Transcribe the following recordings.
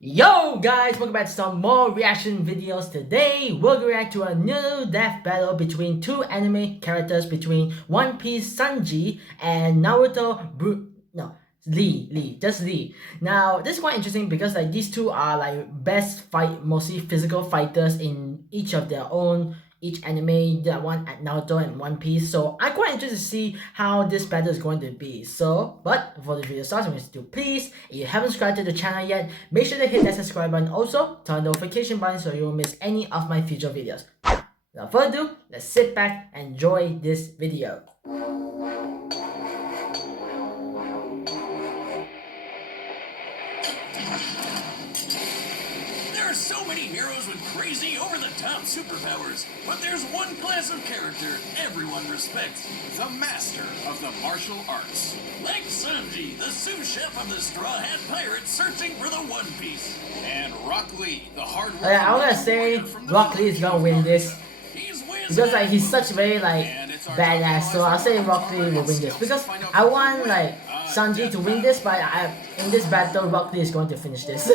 Yo guys, welcome back to some more reaction videos. Today we're gonna react to a new death battle between two anime characters between One Piece Sanji and Naruto just Lee. Now this is quite interesting because like these two are like mostly physical fighters in each anime, that one at Naruto and One Piece. So I'm quite interested to see how this battle is going to be. So, but before the video starts, I'm going to please, if you haven't subscribed to the channel yet, make sure to hit that subscribe button. Also, turn on the notification button so you won't miss any of my future videos. Without further ado, let's sit back and enjoy this video. There are so many heroes with crazy, over-the-top superpowers, but there's one class of character everyone respects. The master of the martial arts. Like Sanji, the sous chef of the Straw Hat Pirates searching for the One Piece. And Rock Lee, the hard-working I'm gonna say Rock Lee is gonna win this. Because like he's such very like badass, so I'll say Rock Lee will win this. Because I want like Sanji to win this, but in this battle Rock Lee is going to finish this.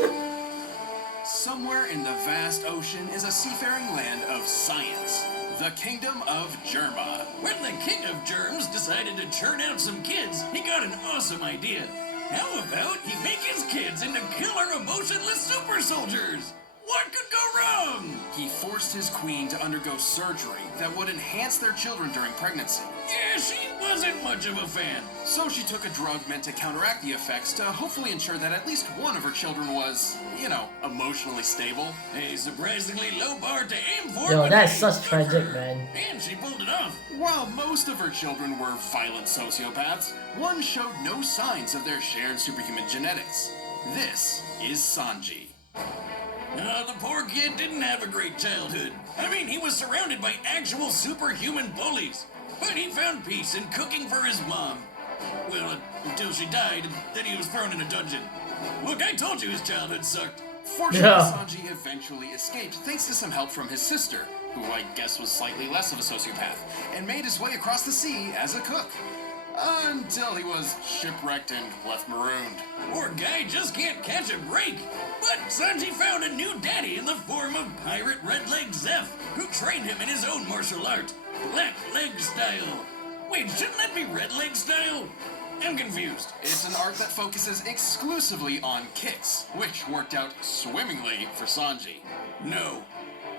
Somewhere in the vast ocean is a seafaring land of science, the kingdom of Germa. When the king of germs decided to churn out some kids, he got an awesome idea. How about he make his kids into killer emotionless super soldiers? What could go wrong? He forced his queen to undergo surgery that would enhance their children during pregnancy. Yeah, she wasn't much of a fan. So she took a drug meant to counteract the effects to hopefully ensure that at least one of her children was, emotionally stable. A surprisingly low bar to aim for. Yo, that's such tragic, man. And she pulled it off. While most of her children were violent sociopaths, one showed no signs of their shared superhuman genetics. This is Sanji. The poor kid didn't have a great childhood. I mean, he was surrounded by actual superhuman bullies. But he found peace in cooking for his mom. Well, until she died, and then he was thrown in a dungeon. Look, I told you his childhood sucked. Fortunately, Sanji eventually escaped thanks to some help from his sister, who I guess was slightly less of a sociopath, and made his way across the sea as a cook. Until he was shipwrecked and left marooned. Poor guy just can't catch a break. But Sanji found a new daddy in the form of Pirate Red Leg Zeph, who trained him in his own martial art, Black Leg Style. Wait, shouldn't that be Red Leg Style? I'm confused. It's an art that focuses exclusively on kicks, which worked out swimmingly for Sanji. No,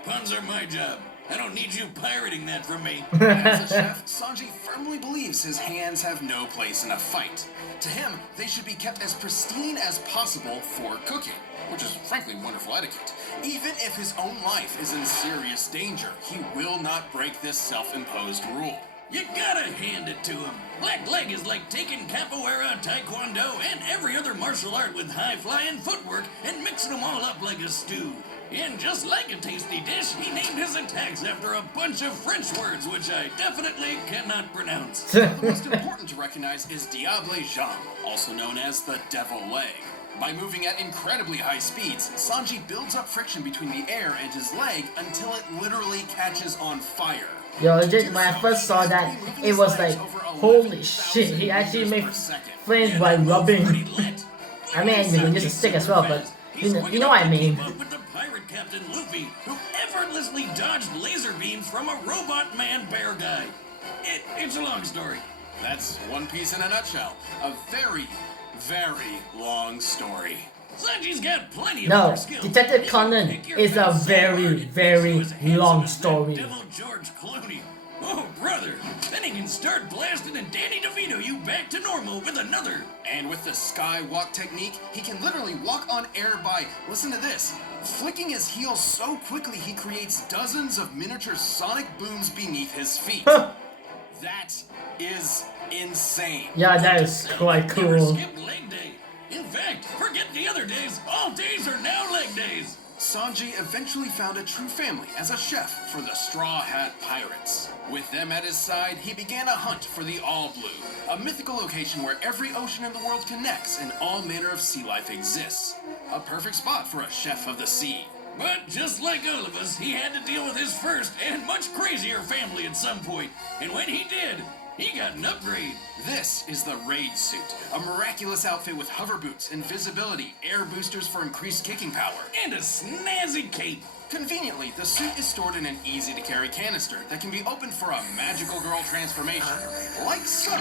puns are my job. I don't need you pirating that from me. As a chef, Sanji firmly believes his hands have no place in a fight. To him, they should be kept as pristine as possible for cooking, which is frankly wonderful etiquette. Even if his own life is in serious danger, he will not break this self-imposed rule. You gotta hand it to him. Black Leg is like taking capoeira, taekwondo, and every other martial art with high-flying footwork and mixing them all up like a stew. And just like a tasty dish, he named his attacks after a bunch of French words, which I definitely cannot pronounce. The most important to recognize is Diable Jambe, also known as the Devil Leg. By moving at incredibly high speeds, Sanji builds up friction between the air and his leg until it literally catches on fire. Yo, legit, when I first saw that, it was like, holy shit, he actually made flames by rubbing. I mean, you can use a stick as well, but you know what I mean. With the pirate captain Luffy, who effortlessly dodged laser beams from a robot man bear guy. It's a long story. That's One Piece in a nutshell. A very, very long story. Sanji's got plenty of other skills. Detective Conan is a very, very long story. Devil George Clooney. Oh, brother. Then he can start blasting and Danny DeVito you back to normal with another. And with the skywalk technique, he can literally walk on air by, listen to this, flicking his heels so quickly he creates dozens of miniature sonic booms beneath his feet. That is insane. Yeah, that is quite cool. Never skip leg day. In fact, forget the other days. All days are now leg days. Sanji eventually found a true family as a chef for the Straw Hat Pirates. With them at his side, he began a hunt for the All Blue, a mythical location where every ocean in the world connects and all manner of sea life exists. A perfect spot for a chef of the sea. But just like all of us, he had to deal with his first and much crazier family at some point. And when he did, He got an upgrade. This is the Raid Suit, a miraculous outfit with hover boots, invisibility, air boosters for increased kicking power, and a snazzy cape. Conveniently, the suit is stored in an easy-to-carry canister that can be opened for a magical girl transformation, like so.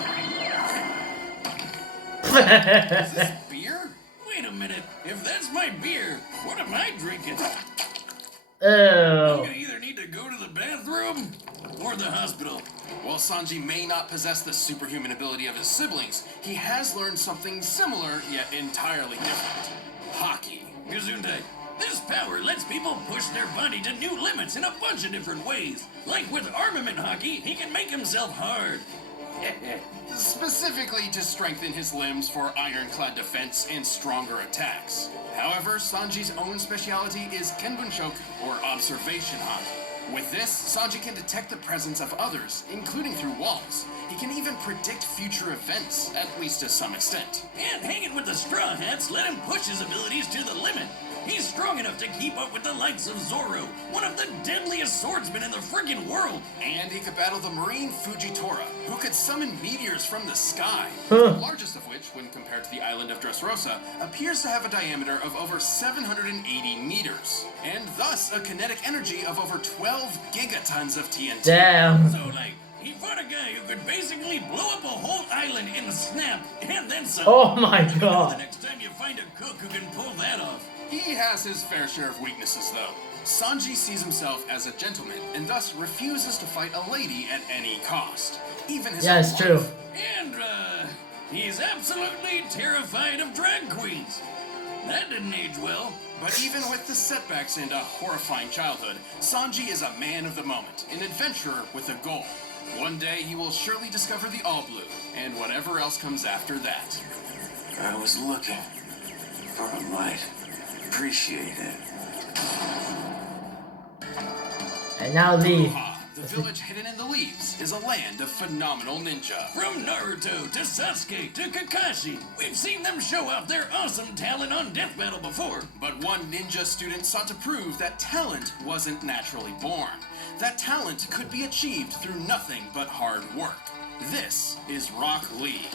Is this beer? Wait a minute. If that's my beer, what am I drinking? I'm gonna either need to go to the bathroom or the hospital. While Sanji may not possess the superhuman ability of his siblings, he has learned something similar yet entirely different. Hockey. Gesundheit. This power lets people push their body to new limits in a bunch of different ways. Like with armament hockey, he can make himself hard. Specifically to strengthen his limbs for ironclad defense and stronger attacks. However, Sanji's own speciality is Kenbunshoku, or observation hockey. With this, Sanji can detect the presence of others, including through walls. He can even predict future events, at least to some extent. And hanging with the Straw Hats let him push his abilities to the limit. He's strong enough to keep up with the likes of Zoro, one of the deadliest swordsmen in the friggin' world. And he could battle the marine Fujitora, who could summon meteors from the sky. The largest of which, when compared to the island of Dressrosa, appears to have a diameter of over 780 meters. And thus a kinetic energy of over 12 gigatons of TNT. Damn. So, he fought a guy who could basically blow up a whole island in a snap, and then some. Oh my The god. next time you find a cook who can pull that off. He has his fair share of weaknesses, though. Sanji sees himself as a gentleman, and thus refuses to fight a lady at any cost. Even his Yeah, own it's wife. true. And, he's absolutely terrified of drag queens. That didn't age well. But even with the setbacks and a horrifying childhood, Sanji is a man of the moment, an adventurer with a goal. One day he will surely discover the All Blue, and whatever else comes after that. I was looking for a light. Appreciate it. And now Lee. Konoha, the village hidden in the leaves, is a land of phenomenal ninja. From Naruto to Sasuke to Kakashi, we've seen them show off their awesome talent on Death Battle before. But one ninja student sought to prove that talent wasn't naturally born. That talent could be achieved through nothing but hard work. This is Rock Lee.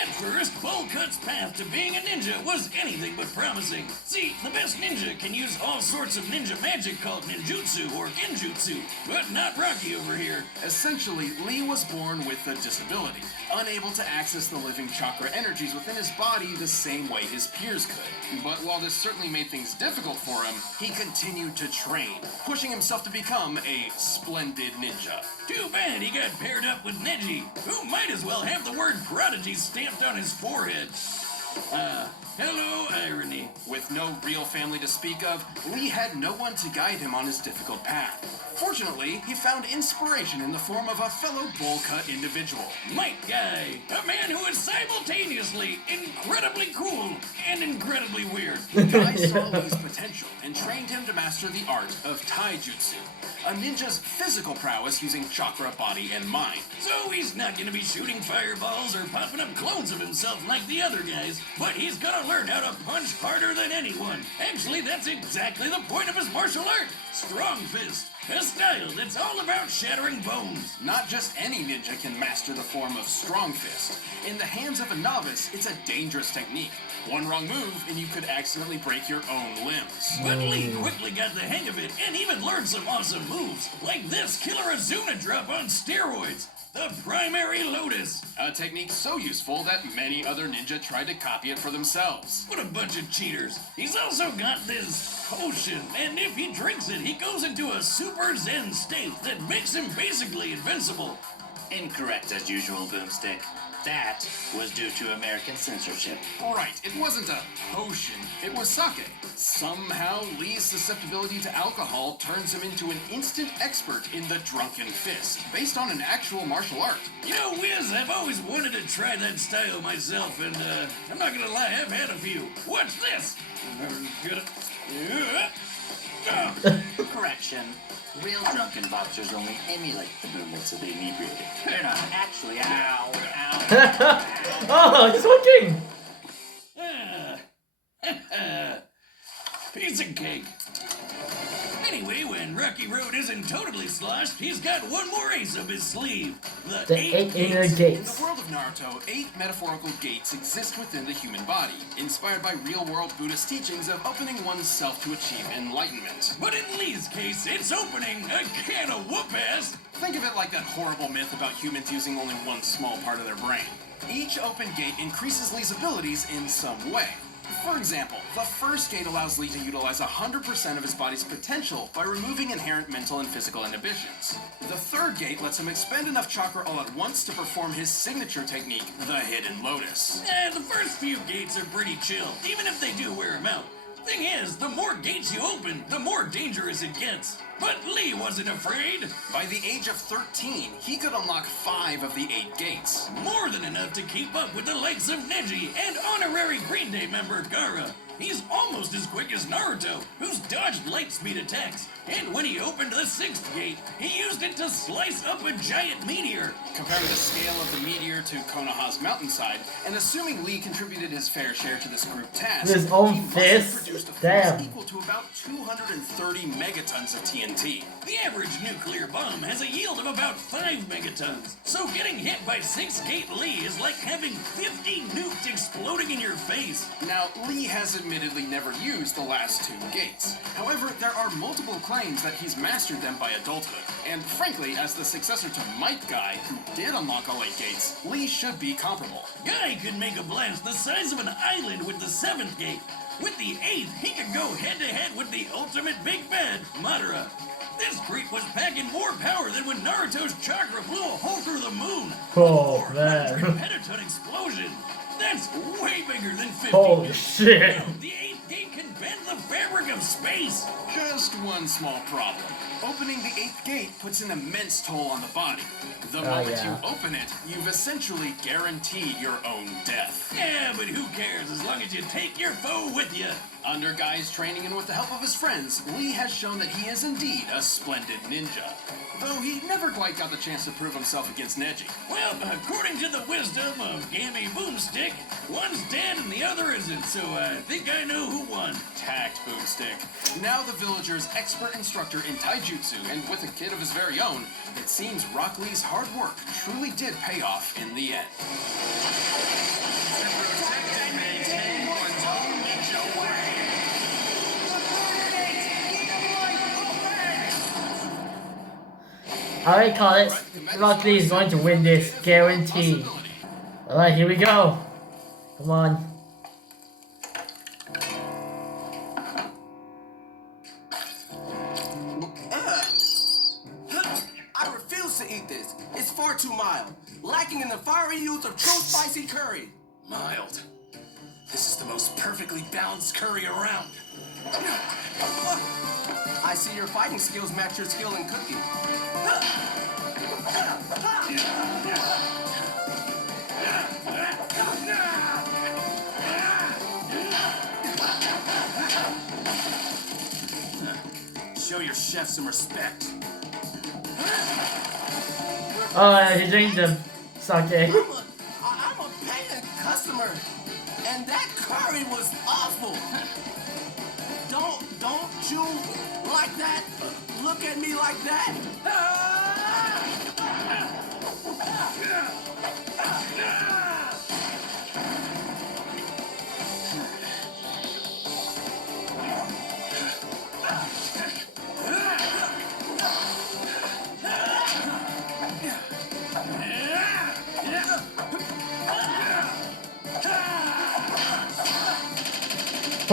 At first, Bull Cut's path to being a ninja was anything but promising. See, the best ninja can use all sorts of ninja magic called ninjutsu or genjutsu, but not Rocky over here. Essentially, Lee was born with a disability, unable to access the living chakra energies within his body the same way his peers could. But while this certainly made things difficult for him, he continued to train, pushing himself to become a splendid ninja. Too bad he got paired up with Neji, who might as well have the word prodigy stamped on his forehead. Hello, irony. With no real family to speak of, Lee had no one to guide him on his difficult path. Fortunately, he found inspiration in the form of a fellow bowl cut individual. Might Guy, a man who is simultaneously incredibly cool and incredibly weird. Guy saw Lee's potential and trained him to master the art of Tai Jutsu, a ninja's physical prowess using chakra, body, and mind. So he's not gonna be shooting fireballs or popping up clones of himself like the other guys, but he's gonna learn how to punch harder than anyone. Actually, that's exactly the point of his martial art. Strong Fist. A style that's all about shattering bones. Not just any ninja can master the form of Strong Fist. In the hands of a novice, it's a dangerous technique. One wrong move and you could accidentally break your own limbs. But Lee quickly got the hang of it and even learned some awesome moves, like this Killer Azuna drop on steroids. The Primary Lotus, a technique so useful that many other ninja tried to copy it for themselves. What a bunch of cheaters. He's also got this potion, and if he drinks it, he goes into a super zen state that makes him basically invincible. Incorrect as usual, Boomstick. That was due to American censorship. Right, it wasn't a potion, it was sake. Somehow, Lee's susceptibility to alcohol turns him into an instant expert in the Drunken Fist, based on an actual martial art. You know, Wiz, I've always wanted to try that style myself, and I'm not gonna lie, I've had a few. What's this? Correction. Real drunken boxers only emulate the movements of the inebriated. They're not actually ow. Oh, just working. Piece of cake. Anyway, when Rocky Road isn't totally sloshed, he's got one more ace up his sleeve. The 8 inner In gates. the world of Naruto, 8 metaphorical gates exist within the human body, inspired by real-world Buddhist teachings of opening oneself to achieve enlightenment. But in Lee's case, it's opening a can of whoop-ass. Think of it like that horrible myth about humans using only one small part of their brain. Each open gate increases Lee's abilities in some way. For example, the first gate allows Lee to utilize 100% of his body's potential by removing inherent mental and physical inhibitions. The third gate lets him expend enough chakra all at once to perform his signature technique, the Hidden Lotus. The first few gates are pretty chill, even if they do wear him out. Thing is, the more gates you open, the more dangerous it gets. But Lee wasn't afraid. By the age of 13, he could unlock 5 of the 8 gates. More than enough to keep up with the likes of Neji and honorary Green Day member Gaara. He's almost as quick as Naruto, who's dodged light speed attacks. And when he opened the 6th gate, he used it to slice up a giant meteor. Comparing the scale of the meteor to Konoha's mountainside, and assuming Lee contributed his fair share to this group task, With his own he must fist? have produced a force Damn. equal to about 230 megatons of TNT. The average nuclear bomb has a yield of about 5 megatons. So getting hit by 6th Gate Lee is like having 50 nukes exploding in your face. Now, Lee has admittedly never used the last 2 gates. However, there are multiple claims that he's mastered them by adulthood. And frankly, as the successor to Might Guy, who did unlock all 8 gates, Lee should be comparable. Guy could make a blast the size of an island with the 7th gate. With the 8th, he could go head-to-head with the ultimate big bad, Madara. This creep was packing more power than when Naruto's chakra blew a hole through the moon. Oh, 400 man. petaton explosion. That's way bigger than 50. Holy shit. Now, the 8th gate can bend the fabric of space. Just one small problem. Opening the 8th gate puts an immense toll on the body. The moment yeah. you open it, you've essentially guaranteed your own death. Yeah, but who cares as long as you take your foe with you? Under Guy's training and with the help of his friends, Lee has shown that he is indeed a splendid ninja. Though he never quite got the chance to prove himself against Neji. Well, according to the wisdom of Gammy Boomstick, one's dead and the other isn't, so I think I know who won. Tact, Boomstick. Now the villager's expert instructor in Tai Jutsu, and with a kid of his very own, it seems Rock Lee's hard work truly did pay off in the end. I already call it. Rock Lee is going to win this, guaranteed. Alright, here we go. Come on. I refuse to eat this. It's far too mild, lacking in the fiery youth of true spicy curry. Mild. This is the most perfectly balanced curry around. I see your fighting skills match your skill in cooking. Show your chef some respect. Oh, he drinks the sake. I'm a paying customer, and that curry was awful. Don't you like that? Look at me like that.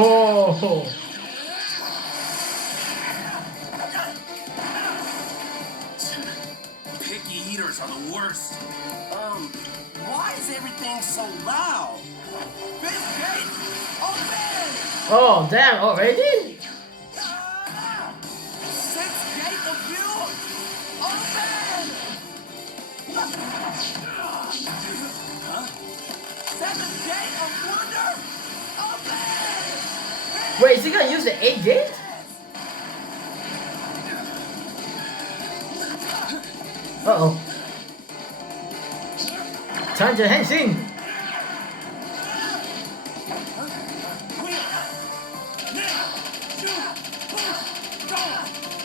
Oh. Picky eaters are the worst. Why is everything so loud? Fifth gate, open! Oh, damn, already? Sixth gate of view, open! Seventh gate of wonder, open! Wait, is he gonna use the 8 gate? Uh-oh. Time to henshin!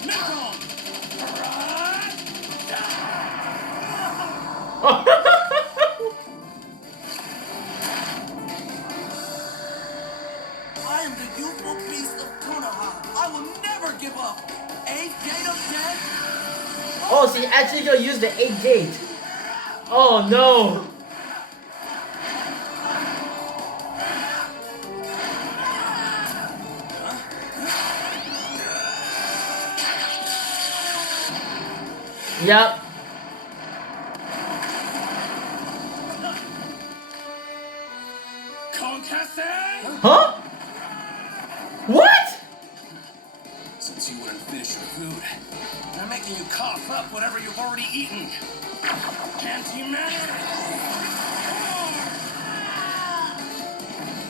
Smack on! I am the youthful beast of Konoha. I will never give up. 8th gate of death. Oh, so you actually gonna use the 8 gate. Oh no. Yep. Konkase! Huh? What? Since you wouldn't finish your food, I'm making you cough up whatever you've already eaten. Antimatter!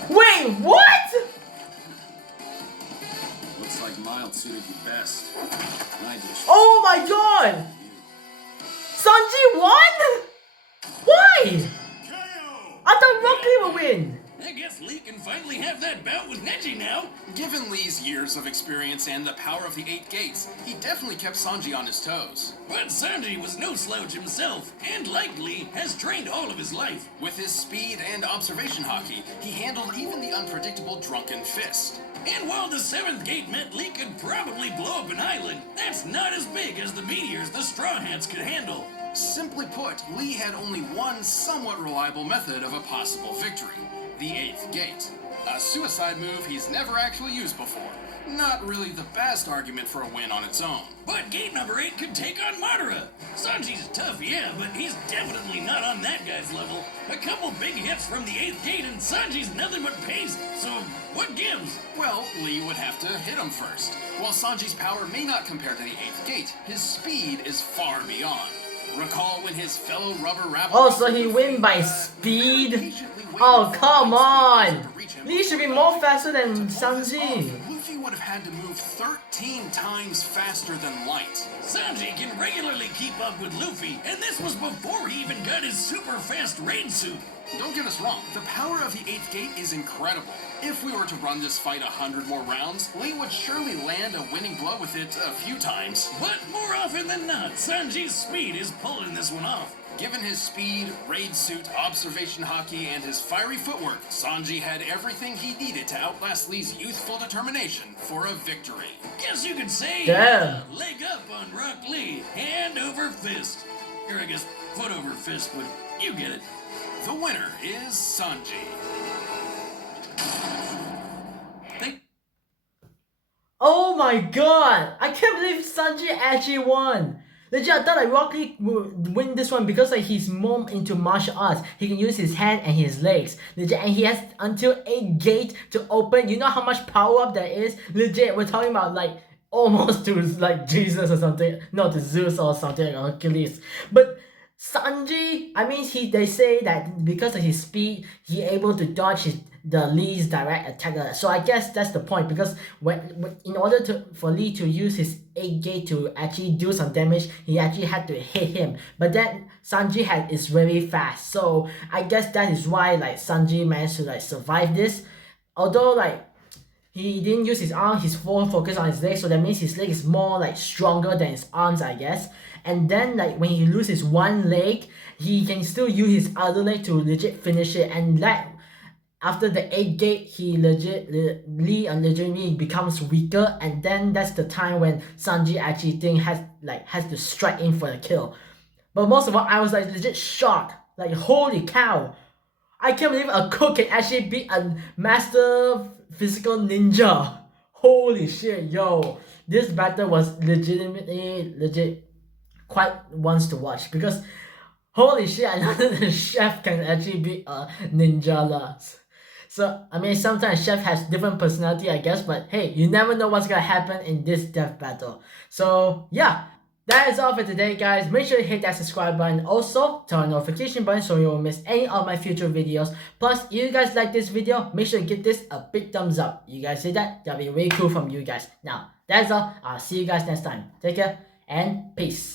Wait, what? looks like mild suited you best. I just Oh my god! Sanji won? Why? KO! I thought Rock Lee would win. I guess Lee can finally have that bout with Neji now. Given Lee's years of experience and the power of the 8 gates, he definitely kept Sanji on his toes. But Sanji was no slouch himself, and like Lee, has trained all of his life. With his speed and observation hockey, he handled even the unpredictable Drunken Fist. And while the 7th gate meant Lee could probably blow up an island, that's not as big as the meteors the Straw Hats could handle. Simply put, Lee had only one somewhat reliable method of a possible victory: the 8th gate. A suicide move he's never actually used before. Not really the best argument for a win on its own. But gate number 8 could take on Madara. Sanji's tough, yeah, but he's definitely not on that guy's level. A couple big hits from the 8th gate and Sanji's nothing but pace, so what gives? Well, Lee would have to hit him first. While Sanji's power may not compare to the 8th gate, his speed is far beyond. Recall when his fellow rubber rabbit... Oh, so he win by speed? Oh, come on! Lee should be more faster than Sanji. Luffy would have had to move 13 times faster than light. Sanji can regularly keep up with Luffy, and this was before he even got his super fast raid suit. Don't get us wrong, the power of the 8th gate is incredible. If we were to run this fight 100 more rounds, Lee would surely land a winning blow with it a few times. But more often than not, Sanji's speed is pulling this one off. Given his speed, raid suit, observation hockey, and his fiery footwork, Sanji had everything he needed to outlast Lee's youthful determination for a victory. Guess you could say, Damn. leg up on Rock Lee, hand over fist. Or I guess foot over fist, but you get it. The winner is Sanji. Oh my god! I can't believe Sanji actually won! Legit, I thought like Rock Lee would win this one because like he's more into martial arts. He can use his hand and his legs. Legit, and he has until 8 gate to open. You know how much power up that is? Legit, we're talking about like almost to like Jesus or something. Not to Zeus or something like Hercules. But Sanji, I mean, they say that because of his speed, he able to dodge the Lee's direct attack. So I guess that's the point, because in order for Lee to use his 8 gate to actually do some damage, he actually had to hit him. But then Sanji is very fast, so I guess that is why like Sanji managed to like survive this. Although like he didn't use his arm, he's more focused on his legs, so that means his leg is more like stronger than his arms, I guess. And then like when he loses one leg, he can still use his other leg to legit finish it. And like after the 8 gate, Lee legitimately becomes weaker, and then that's the time when Sanji actually has to strike in for the kill. But most of all, I was like legit shocked. Like holy cow! I can't believe a cook can actually beat a master physical ninja. Holy shit, yo! This battle was legit quite ones to watch, because holy shit, I know that the chef can actually beat a ninja lah. So I mean, sometimes chef has different personality, I guess, but hey, you never know what's gonna happen in this death battle. So yeah, that is all for today, guys. Make sure you hit that subscribe button. Also, turn on the notification button so you won't miss any of my future videos. Plus, if you guys like this video, make sure to give this a big thumbs up. You guys say that? That'll be way cool from you guys. Now, that's all. I'll see you guys next time. Take care and peace.